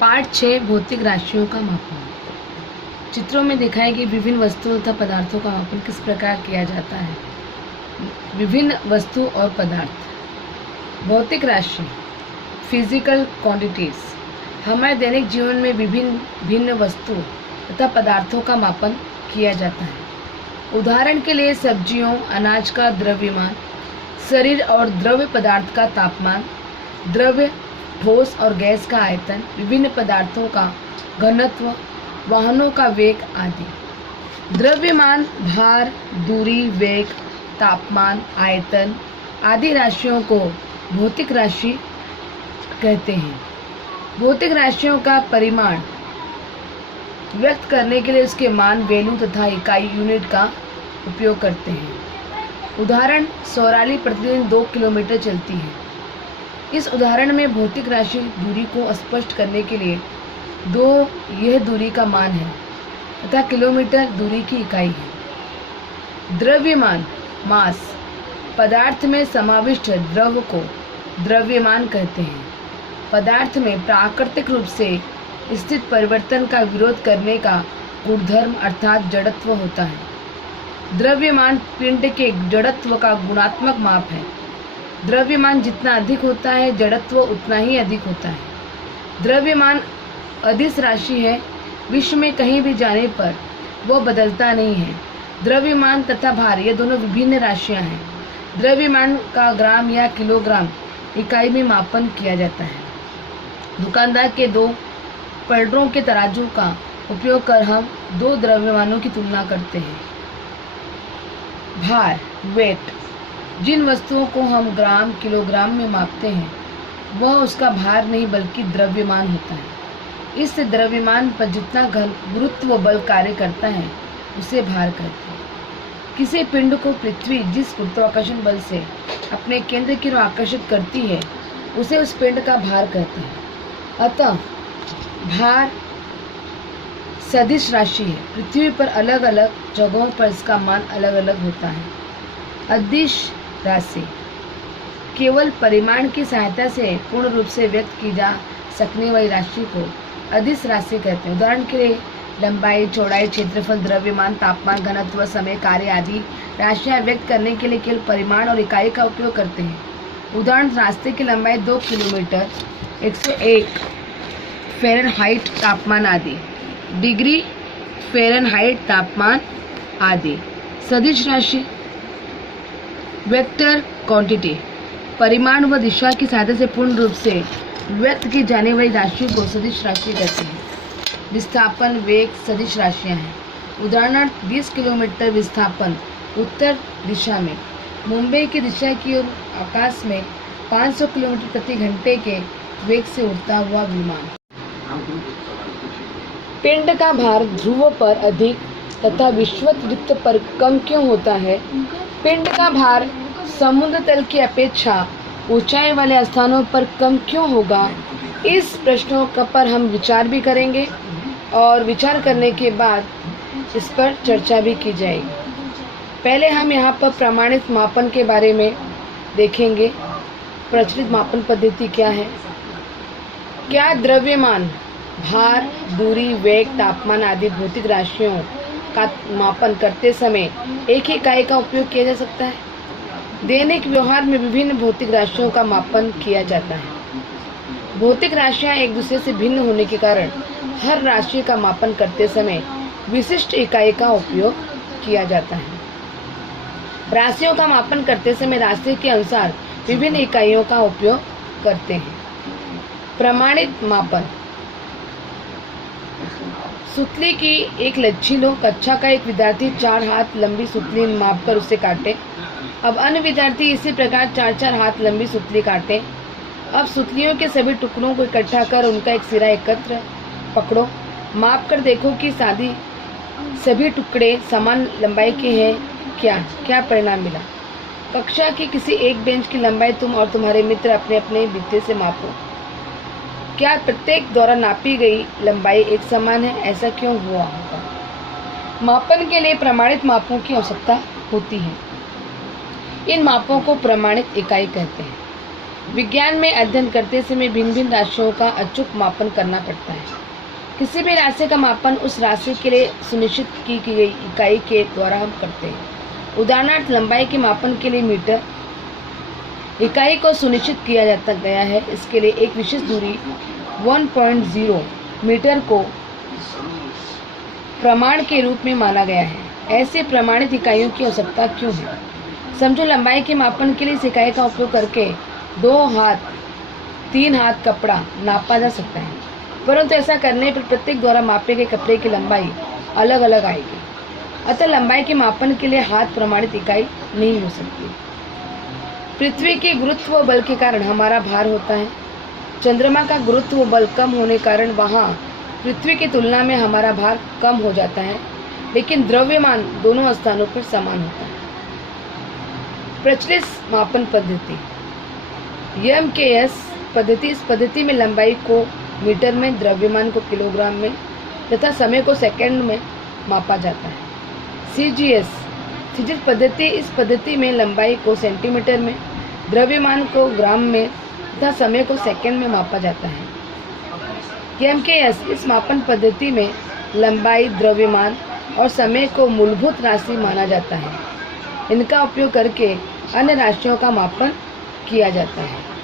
पाठ 6 भौतिक राशियों का मापन। चित्रों में दिखाई गई विभिन्न वस्तुओं तथा पदार्थों का मापन किस प्रकार किया जाता है। विभिन्न वस्तु और पदार्थ। भौतिक राशि फिजिकल क्वांटिटीज हमारे दैनिक जीवन में विभिन्न भिन्न वस्तु तथा पदार्थों का मापन किया जाता है। उदाहरण के लिए सब्जियों, अनाज का द्रव्यमान, शरीर और द्रव्य पदार्थ का तापमान, द्रव्य, ठोस और गैस का आयतन, विभिन्न पदार्थों का घनत्व, वाहनों का वेग आदि। द्रव्यमान, भार, दूरी, वेग, तापमान, आयतन आदि राशियों को भौतिक राशि कहते हैं। भौतिक राशियों का परिमाण व्यक्त करने के लिए उसके मान, वैल्यू तथा इकाई यूनिट का उपयोग करते हैं। उदाहरण, सौराली प्रतिदिन 2 किलोमीटर चलती है। इस उदाहरण में भौतिक राशि दूरी को स्पष्ट करने के लिए 2 यह दूरी का मान है तथा किलोमीटर दूरी की इकाई है। द्रव्यमान, मास, पदार्थ में समाविष्ट द्रव्य को द्रव्यमान कहते हैं। पदार्थ में प्राकृतिक रूप से स्थित परिवर्तन का विरोध करने का गुणधर्म अर्थात जड़त्व होता है। द्रव्यमान पिंड के जड़त्व का गुणात्मक माप है। द्रव्यमान जितना अधिक होता है, जड़त्व उतना ही अधिक होता है। द्रव्यमान अदिश राशि है, विश्व में कहीं भी जाने पर वह बदलता नहीं है। द्रव्यमान तथा भार ये दोनों विभिन्न राशियां हैं। द्रव्यमान का ग्राम या किलोग्राम इकाई में मापन किया जाता है। दुकानदार के 2 पलड़ों के तराजू का उपयोग कर हम 2 द्रव्यमानों की तुलना करते हैं। भार, वेट, जिन वस्तुओं को हम ग्राम, किलोग्राम में मापते हैं वह उसका भार नहीं बल्कि द्रव्यमान होता है। इस द्रव्यमान पर जितना गुरुत्व बल कार्य करता है उसे भार कहते हैं। किसी पिंड को पृथ्वी जिस गुरुत्वाकर्षण बल से अपने केंद्र की ओर आकर्षित करती है उसे उस पिंड का भार कहते हैं। अतः भार सदिश राशि है। पृथ्वी पर अलग अलग जगहों पर इसका मान अलग अलग होता है। अदिश राशि केवल परिमाण की सहायता से पूर्ण रूप से व्यक्त की जा सकने वाली राशि को अदिश राशि कहते हैं। उदाहरण के लिए लंबाई, चौड़ाई, क्षेत्रफल, द्रव्यमान, तापमान, घनत्व, समय, कार्य आदि राशियां व्यक्त करने के लिए केवल परिमाण और इकाई का उपयोग करते हैं। उदाहरण, रास्ते की लंबाई 2 किलोमीटर, 101 फ़ारेनहाइट तापमान आदि, डिग्री फ़ारेनहाइट तापमान आदि। सदिश राशि वेक्टर क्वांटिटी परिमाण व दिशा की सहायता से पूर्ण रूप से व्यक्त की जाने वाली राशि को सदिश राशि कहते हैं। विस्थापन, वेग सदिश राशियां हैं। उदाहरण, 20 किलोमीटर विस्थापन उत्तर दिशा में, मुंबई की दिशा की ओर आकाश में 500 किलोमीटर प्रति घंटे के वेग से उड़ता हुआ विमान। पिंड का भार ध्रुव पर अधिक तथा विषुवत वृत्त पर कम क्यों होता है? पिंड का भार समुद्र तल की अपेक्षा ऊंचाई वाले स्थानों पर कम क्यों होगा? इस प्रश्नों पर हम विचार भी करेंगे और विचार करने के बाद इस पर चर्चा भी की जाएगी। पहले हम यहाँ पर प्रमाणित मापन के बारे में देखेंगे। प्रचलित मापन पद्धति क्या है? क्या द्रव्यमान, भार, दूरी, वेग, तापमान आदि भौतिक राशियों का मापन करते समय एक ही इकाई का उपयोग किया जा सकता है? दैनिक व्यवहार में विभिन्न भौतिक राशियों का मापन किया जाता है। भौतिक राशियां एक दूसरे से भिन्न होने के कारण हर राशि का मापन करते समय विशिष्ट इकाई का उपयोग किया जाता है। राशियों का मापन करते समय राशि के अनुसार विभिन्न इकाइयों का उपयोग करते हैं। प्रमाणित मापन। सुतली की एक लच्छी लो। कक्षा का एक विद्यार्थी 4 हाथ लंबी सुतली मापकर उसे काटे। अब अन्य विद्यार्थी इसी प्रकार 4-4 हाथ लंबी सुतली काटे। अब सुतलियों के सभी टुकड़ों को इकट्ठा कर उनका एक सिरा एकत्र पकड़ो। माप कर देखो कि सभी टुकड़े समान लंबाई के हैं क्या? क्या परिणाम मिला? कक्षा की किसी एक बेंच की लंबाई तुम और तुम्हारे मित्र अपने अपने बित्ते से मापो। क्या प्रत्येक द्वारा नापी गई लंबाई एक समान है? ऐसा क्यों हुआ होगा? मापन के लिए प्रमाणित मापों की आवश्यकता होती है। इन मापों को प्रमाणित इकाई कहते हैं। विज्ञान में अध्ययन करते समय भिन्न भिन्न राशियों का अचूक मापन करना पड़ता है। किसी भी राशि का मापन उस राशि के लिए सुनिश्चित की गई इकाई के द्वारा हम करते हैं। उदाहरणार्थ लंबाई के मापन के लिए मीटर इकाई को सुनिश्चित किया जाता गया है। इसके लिए एक विशेष दूरी 1.0 मीटर को प्रमाण के रूप में माना गया है। ऐसे प्रमाणित इकाइयों की आवश्यकता क्यों है? समझो लंबाई के मापन के लिए इस इकाई का उपयोग करके 2 हाथ 3 हाथ कपड़ा नापा जा सकता है, परंतु ऐसा करने पर प्रत्येक द्वारा मापे गए कपड़े की लंबाई अलग अलग आएगी। अतः लंबाई के मापन के लिए हाथ प्रमाणित इकाई नहीं हो सकती। पृथ्वी के गुरुत्व बल के कारण हमारा भार होता है। चंद्रमा का गुरुत्व बल कम होने कारण वहाँ पृथ्वी की तुलना में हमारा भार कम हो जाता है, लेकिन द्रव्यमान दोनों स्थानों पर समान होता है। प्रचलित मापन पद्धति MKS पद्धति। इस पद्धति में लंबाई को मीटर में, द्रव्यमान को किलोग्राम में तथा समय को सेकंड में मापा जाता है। CGS पद्धति। इस पद्धति में लंबाई को सेंटीमीटर में, द्रव्यमान को ग्राम में तथा समय को सेकंड में मापा जाता है। MKS इस मापन पद्धति में लंबाई, द्रव्यमान और समय को मूलभूत राशि माना जाता है। इनका उपयोग करके अन्य राशियों का मापन किया जाता है।